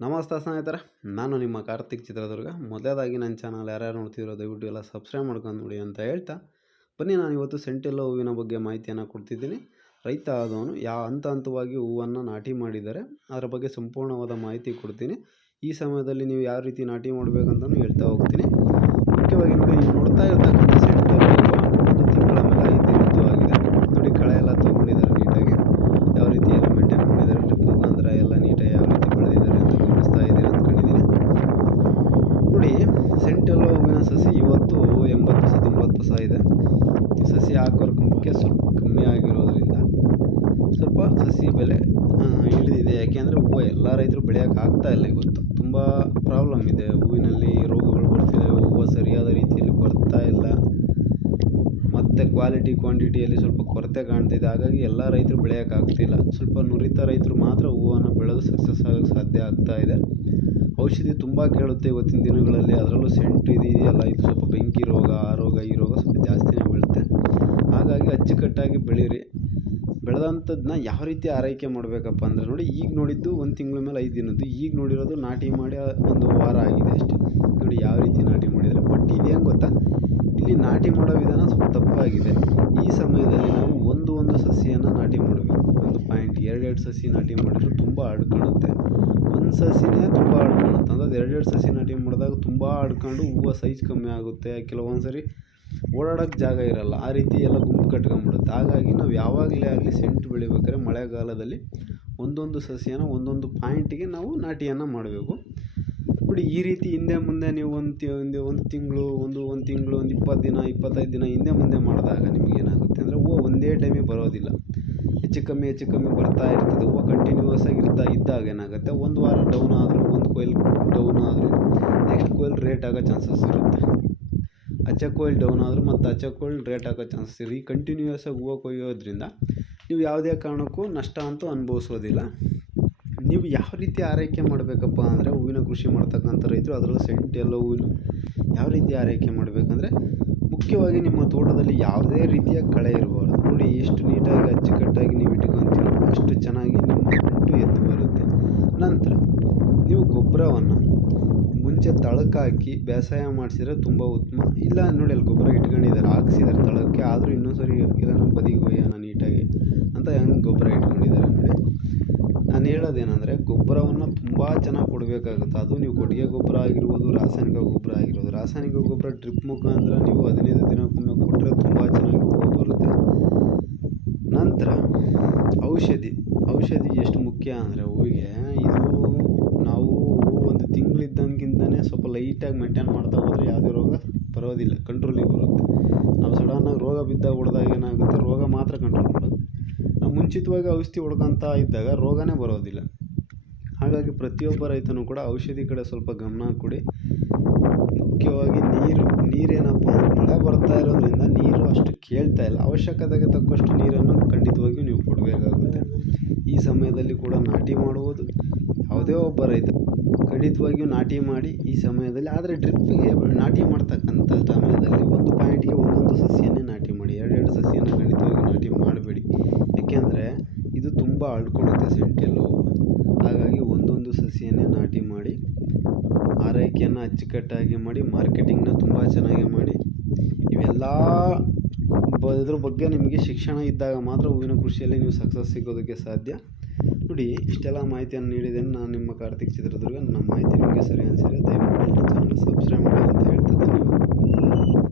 ನಮಸ್ತೆ ಸ್ನೇಹಿತರೆ, ನಾನು ನಿಮ್ಮ ಕಾರ್ತಿಕ್ ಚಿತ್ರದುರ್ಗ. ಮೊದಲೇದಾಗಿ ನನ್ನ ಚಾನಲ್ ಯಾರ್ಯಾರು ನೋಡ್ತಿದ್ರೋ ದಯವಿಟ್ಟು ಎಲ್ಲ ಸಬ್ಸ್ಕ್ರೈಬ್ ಮಾಡ್ಕೊಂಡು ನೋಡಿ ಅಂತ ಹೇಳ್ತಾ, ಬನ್ನಿ ನಾನು ಇವತ್ತು ಸೆಂಟೆಲ್ಲೋ ಹೂವಿನ ಬಗ್ಗೆ ಮಾಹಿತಿಯನ್ನು ಕೊಡ್ತಿದ್ದೀನಿ. ರೈತ ಆದವನು ಯಾವ ಹಂತ ಹಂತವಾಗಿ ಹೂವನ್ನು ನಾಟಿ ಮಾಡಿದ್ದಾರೆ ಅದರ ಬಗ್ಗೆ ಸಂಪೂರ್ಣವಾದ ಮಾಹಿತಿ ಕೊಡ್ತೀನಿ. ಈ ಸಮಯದಲ್ಲಿ ನೀವು ಯಾವ ರೀತಿ ನಾಟಿ ಮಾಡಬೇಕಂತಲೂ ಹೇಳ್ತಾ ಹೋಗ್ತೀನಿ. ಮುಖ್ಯವಾಗಿ ನೋಡಿ ನೋಡ್ತಾ ಇರ್ತಕ್ಕಂಥ ಸೆಂಟೆಲ್ಲೋ ಒಂದು ತಿಂಗಳ ಮೇಲೆ ಐದು ದಿನದ್ದು ಆಗಿದೆ ನೋಡಿ ಕಳೆ ಎಲ್ಲ ತೊಗೊಂಡಿದ್ದಾರೆ ನೀಟಾಗಿ ಯಾವ ರೀತಿ ಎಲ್ಲ ಮೇಂಟೈನ್ ಮಾಡಿದ್ದಾರೆ ಡ್ರಿಪ್ ಮುಖಾಂತರ ಎಲ್ಲ ನೀಟಾಗಿ ಯಾವ ರೀತಿ ಬೆಳೆದಿದ್ದಾರೆ ಅಂತ ಗಮನಿಸ್ತಾ ಇದ್ದೀರಿ ಅಂದ್ಕೊಂಡಿದ್ದೀನಿ ನೋಡಿ ಸೆಂಟೆಲ್ಲೋ ಹೂವಿನ ಸಸಿ ಇವತ್ತು ಎಂಬತ್ತು ತೊಂಬತ್ತು ಪೈಸೆ ಇದೆ. ಸಸಿ ಹಾಕೋರ್ಕೊಂಬಕ್ಕೆ ಸ್ವಲ್ಪ ಕಮ್ಮಿ ಆಗಿರೋದ್ರಿಂದ ಸ್ವಲ್ಪ ಸಸಿ ಬೆಲೆ ಇಳಿದಿದೆ. ಯಾಕೆಂದರೆ ಹೂವು ಎಲ್ಲ ರೈತರು ಬೆಳೆಯೋಕೆ ಆಗ್ತಾ ಇಲ್ಲ ಇವತ್ತು. ತುಂಬ ಪ್ರಾಬ್ಲಮ್ ಇದೆ. ಹೂವಿನಲ್ಲಿ ರೋಗಗಳು ಬರ್ತಿದೆ. ಹೂವು ಸರಿಯಾದ ರೀತಿಯಲ್ಲಿ ಬರ್ತಾ ಇಲ್ಲ. ಮತ್ತು ಕ್ವಾಲಿಟಿ ಕ್ವಾಂಟಿಟಿಯಲ್ಲಿ ಸ್ವಲ್ಪ ಕೊರತೆ ಕಾಣ್ತಿದೆ. ಹಾಗಾಗಿ ಎಲ್ಲ ರೈತರು ಬೆಳೆಯೋಕ್ಕಾಗ್ತಿಲ್ಲ ಸ್ವಲ್ಪ ನುರಿತ ರೈತರು ಮಾತ್ರ ಹೂವನ್ನು ಬೆಳೆದು ಸಕ್ಸಸ್ ಆಗೋಕ್ಕೆ ಸಾಧ್ಯ ಆಗ್ತಾ ಇದೆ. ಔಷಧಿ ತುಂಬ ಕೇಳುತ್ತೆ ಇವತ್ತಿನ ದಿನಗಳಲ್ಲಿ. ಅದರಲ್ಲೂ ಸೆಂಟು ಇದು ಇದೆಯಲ್ಲ, ಇದು ಸ್ವಲ್ಪ ಬೆಂಕಿ ರೋಗ, ಆ ರೋಗ, ಈ ರೋಗ ಸ್ವಲ್ಪ ಜಾಸ್ತಿನೇ ಬೀಳುತ್ತೆ. ಹಾಗಾಗಿ ಅಚ್ಚುಕಟ್ಟಾಗಿ ಬೆಳೀರಿ. ಬೆಳೆದಂಥದ್ದನ್ನ ಯಾವ ರೀತಿ ಆರೈಕೆ ಮಾಡಬೇಕಪ್ಪ ಅಂದರೆ ನೋಡಿ, ಈಗ ನೋಡಿದ್ದು ಒಂದು ತಿಂಗಳ ಮೇಲೆ ಐದು ದಿನದ್ದು. ಈಗ ನೋಡಿರೋದು ನಾಟಿ ಮಾಡಿ ಒಂದು ವಾರ ಆಗಿದೆ ಅಷ್ಟೇ. ನೋಡಿ, ಯಾವ ರೀತಿ ನಾಟಿ ಮಾಡಿದರೆ ಬಟ್ ಇದೇನು ಗೊತ್ತಾ ಇಲ್ಲಿ ನಾಟಿ ಮಾಡೋ ವಿಧಾನ ಸ್ವಲ್ಪ ತಪ್ಪಾಗಿದೆ. ಈ ಸಮಯದಲ್ಲಿ ನಾವು ಒಂದು ಒಂದು ಸಸಿಯನ್ನು ನಾಟಿ ಮಾಡಬೇಕು. ಒಂದು ಪಾಯಿಂಟ್ ಎರಡೆರಡು ಸಸಿ ನಾಟಿ ಮಾಡಿದ್ರೆ ತುಂಬ ಹಡ್ಕೊಳುತ್ತೆ ಒಂದು ಸಸಿನೇ ತುಂಬ ಹಡ್ಕೊಳುತ್ತೆ ಅಂದರೆ ಎರಡೆರಡು ಸಸಿ ನಾಟಿ ಮಾಡಿದಾಗ ತುಂಬ ಅಡ್ಕೊಂಡು ಹೂವು ಸೈಜ್ ಕಮ್ಮಿ ಆಗುತ್ತೆ. ಕೆಲವೊಂದು ಸರಿ ಓಡಾಡೋಕ್ಕೆ ಜಾಗ ಇರಲ್ಲ. ಆ ರೀತಿ ಎಲ್ಲ ಗುಂಪು ಕಟ್ಕೊಂಡ್ಬಿಡುತ್ತೆ. ಹಾಗಾಗಿ ನಾವು ಯಾವಾಗಲೇ ಆಗಲಿ ಸೆಂಟ್ ಬೆಳಿಬೇಕಾದ್ರೆ ಮಳೆಗಾಲದಲ್ಲಿ ಒಂದೊಂದು ಸಸಿಯನ್ನು ಒಂದೊಂದು ಪಾಯಿಂಟಿಗೆ ನಾವು ನಾಟಿಯನ್ನು ಮಾಡಬೇಕು. ನೋಡಿ ಈ ರೀತಿ ಹಿಂದೆ ಮುಂದೆ ನೀವು ಒಂದು ಒಂದು ಒಂದು ತಿಂಗಳು, ಒಂದು ಒಂದು ತಿಂಗಳು, ಒಂದು ಇಪ್ಪತ್ತು ದಿನ, ಇಪ್ಪತ್ತೈದು ದಿನ ಹಿಂದೆ ಮುಂದೆ ಮಾಡಿದಾಗ ನಿಮಗೇನಾಗುತ್ತೆ ಅಂದರೆ ಹೂವು ಒಂದೇ ಟೈಮಿಗೆ ಬರೋದಿಲ್ಲ. ಹೆಚ್ಚು ಕಮ್ಮಿ ಹೆಚ್ಚು ಕಮ್ಮಿ ಬರ್ತಾ ಇರ್ತದೆ. ಹೂವು ಕಂಟಿನ್ಯೂಸ್ ಆಗಿ ಇರ್ತಾ ಇದ್ದಾಗ ಏನಾಗುತ್ತೆ, ಒಂದು ವಾರ ಡೌನ್ ಆದರೂ, ಒಂದು ಕೊಯ್ಲು ಡೌನ್ ಆದರೂ ನೆಕ್ಸ್ಟ್ ಕೊಯ್ಲು ರೇಟ್ ಆಗೋ ಚಾನ್ಸಸ್ ಇರುತ್ತೆ. ಅಚ್ಚ ಕೊಯ್ಲ್ ಡೌನ್ ಆದರೂ ಮತ್ತು ಅಚ್ಚ ಕೊಯ್ಲ್ ರೇಟ್ ಆಗೋ ಚಾನ್ಸಸ್ ಇರುತ್ತೆ. ಈ ಕಂಟಿನ್ಯೂಯಸ್ ಆಗಿ ಹೂವು ಕೊಯ್ಯೋದ್ರಿಂದ, ನೀವು ಯಾವುದೇ ಕಾರಣಕ್ಕೂ ನಷ್ಟ ಅಂತೂ ಅನುಭವಿಸೋದಿಲ್ಲ. ನೀವು ಯಾವ ರೀತಿ ಆರೈಕೆ ಮಾಡಬೇಕಪ್ಪ ಅಂದರೆ ಹೂವಿನ ಕೃಷಿ ಮಾಡ್ತಕ್ಕಂಥ ರೈತರು, ಅದರಲ್ಲೂ ಸೆಂಟ್ ಎಲ್ಲ ಹೂವಿನ ಯಾವ ರೀತಿ ಆರೈಕೆ ಮಾಡಬೇಕಂದ್ರೆ ಮುಖ್ಯವಾಗಿ ನಿಮ್ಮ ತೋಟದಲ್ಲಿ ಯಾವುದೇ ರೀತಿಯ ಕಳೆ ಇರಬಾರ್ದು. ನೋಡಿ, ಎಷ್ಟು ನೀಟಾಗಿ ಅಚ್ಚುಕಟ್ಟಾಗಿ ನೀವು ಇಟ್ಕೊತೀರೋ ಅಷ್ಟು ಚೆನ್ನಾಗಿ ನಿಮ್ಮ ಅಂಟು ಎದ್ದು ಬರುತ್ತೆ. ನಂತರ ನೀವು ಗೊಬ್ಬರವನ್ನು ಮುಂಚೆ ತಳಕ್ಕಾಕಿ ಬೇಸಾಯ ಮಾಡಿಸಿದ್ರೆ ತುಂಬ ಉತ್ತಮ. ಇಲ್ಲ, ನೋಡಿ, ಅಲ್ಲಿ ಗೊಬ್ಬರ ಇಟ್ಕೊಂಡಿದ್ದಾರೆ, ಹಾಕ್ಸಿದ್ದಾರೆ ತಳಕ್ಕೆ, ಆದರೂ ಇನ್ನೊಂದು ಸರಿ ಇಲ್ಲ ನಮ್ಮ ಬದಿಗೆ ನೀಟಾಗಿ ಅಂತ ಹೆಂಗೆ ಗೊಬ್ಬರ ಇಟ್ಕೊಂಡಿದ್ದಾರೆ ನೋಡಿ. ನಾನು ಹೇಳೋದೇನೆಂದರೆ ಗೊಬ್ಬರವನ್ನು ತುಂಬ ಚೆನ್ನಾಗಿ ಕೊಡಬೇಕಾಗುತ್ತೆ. ಅದು ನೀವು ಕೊಟ್ಟಿಗೆ ಗೊಬ್ಬರ ಆಗಿರ್ಬೋದು, ರಾಸಾಯನಿಕ ಗೊಬ್ಬರ ಆಗಿರ್ಬೋದು. ರಾಸಾಯನಿಕ ಗೊಬ್ಬರ ಡ್ರಿಪ್ ಮುಖಾಂತರ ನೀವು ಹದಿನೈದು ದಿನಕ್ಕೊಮ್ಮೆ ಕೊಟ್ಟರೆ ತುಂಬ ಚೆನ್ನಾಗಿ ಹೂವು ಬರುತ್ತೆ. ನಂತರ ಔಷಧಿ. ಔಷಧಿ ಎಷ್ಟು ಮುಖ್ಯ ಅಂದರೆ ಹೂವಿಗೆ ಇದು ನಾವು ಒಂದು ತಿಂಗಳಿದ್ದಂಗಿಂತಲೇ ಸ್ವಲ್ಪ ಲೈಟಾಗಿ ಮೇಂಟೈನ್ ಮಾಡ್ತಾ ಹೋದರೆ ಯಾವುದೇ ರೋಗ ಬರೋದಿಲ್ಲ, ಕಂಟ್ರೋಲಿಗೆ ಬರುತ್ತೆ. ನಾವು ಸಡನ್ನಾಗಿ ರೋಗ ಬಿದ್ದಾಗ ಹೊಡೆದಾಗ ಏನಾಗುತ್ತೆ, ರೋಗ ಮಾತ್ರ ಕಂಟ್ರೋಲ್ ನಾವು ಮುಂಚಿತವಾಗಿ ಔಷಧಿ ಹೊಡ್ಕೊತಾ ಇದ್ದಾಗ ರೋಗನೇ ಬರೋದಿಲ್ಲ. ಹಾಗಾಗಿ ಪ್ರತಿಯೊಬ್ಬ ರೈತನು ಕೂಡ ಔಷಧಿ ಕಡೆ ಸ್ವಲ್ಪ ಗಮನ ಕೊಡಿ. ಮುಖ್ಯವಾಗಿ ನೀರು, ನೀರೇನಪ್ಪ ಮಳೆ ಬರ್ತಾ ಇರೋದ್ರಿಂದ ನೀರು ಅಷ್ಟು ಕೇಳ್ತಾ ಇಲ್ಲ. ಅವಶ್ಯಕತೆಗೆ ತಕ್ಕಷ್ಟು ನೀರನ್ನು ಖಂಡಿತವಾಗಿಯೂ ನೀವು ಕೊಡಬೇಕಾಗುತ್ತೆ. ಈ ಸಮಯದಲ್ಲಿ ಕೂಡ ನಾಟಿ ಮಾಡುವುದು ಯಾವುದೇ ಒಬ್ಬ ರೈತ ಖಂಡಿತವಾಗಿಯೂ ನಾಟಿ ಮಾಡಿ ಈ ಸಮಯದಲ್ಲಿ, ಆದರೆ ಡ್ರಿಪ್ಪಿಗೆ ನಾಟಿ ಮಾಡ್ತಕ್ಕಂಥ ಸಮಯದಲ್ಲಿ ಒಂದು ಪಾಯಿಂಟಿಗೆ ಒಂದೊಂದು ಸಸಿಯನ್ನೇ ನಾಟಿ ಮಾಡಿ. ಎರಡೆರಡು ಸಸಿಯನ್ನು ಖಂಡಿತವಾಗಿಯೂ ನಾಟಿ ಮಾಡಬೇಡಿ. ಅಂದರೆ ಇದು ತುಂಬ ಅರಳ್ಕೊಳ್ಳುತ್ತೆ ಸೆಂಟಿಲು ಹಾಗಾಗಿ ಒಂದೊಂದು ಸಸಿಯನ್ನೇ ನಾಟಿ ಮಾಡಿ, ಆರೈಕೆಯನ್ನು ಅಚ್ಚುಕಟ್ಟಾಗಿ ಮಾಡಿ, ಮಾರ್ಕೆಟಿಂಗ್ನ ತುಂಬ ಚೆನ್ನಾಗಿ ಮಾಡಿ. ಇವೆಲ್ಲ ಬ ಇದ್ರ ಬಗ್ಗೆ ನಿಮಗೆ ಶಿಕ್ಷಣ ಇದ್ದಾಗ ಮಾತ್ರ ಹೂವಿನ ಕೃಷಿಯಲ್ಲಿ ನೀವು ಸಕ್ಸಸ್ ಸಿಗೋದಕ್ಕೆ ಸಾಧ್ಯ. ನೋಡಿ, ಇಷ್ಟೆಲ್ಲ ಮಾಹಿತಿಯನ್ನು ನೀಡಿದ್ದೇನೆ ನಾನು ನಿಮ್ಮ ಕಾರ್ತಿಕ್ ಚಿತ್ರದುರ್ಗ. ನನ್ನ ಮಾಹಿತಿ ನಿಮಗೆ ಸರಿ ಅನಿಸಿದೆ ದಯಮಾಡಿ ನನ್ನ ಚಾನಲ್ ಸಬ್ಸ್ಕ್ರೈಬ್ ಮಾಡಿ ಅಂತ ಹೇಳ್ತಿದ್ದೆ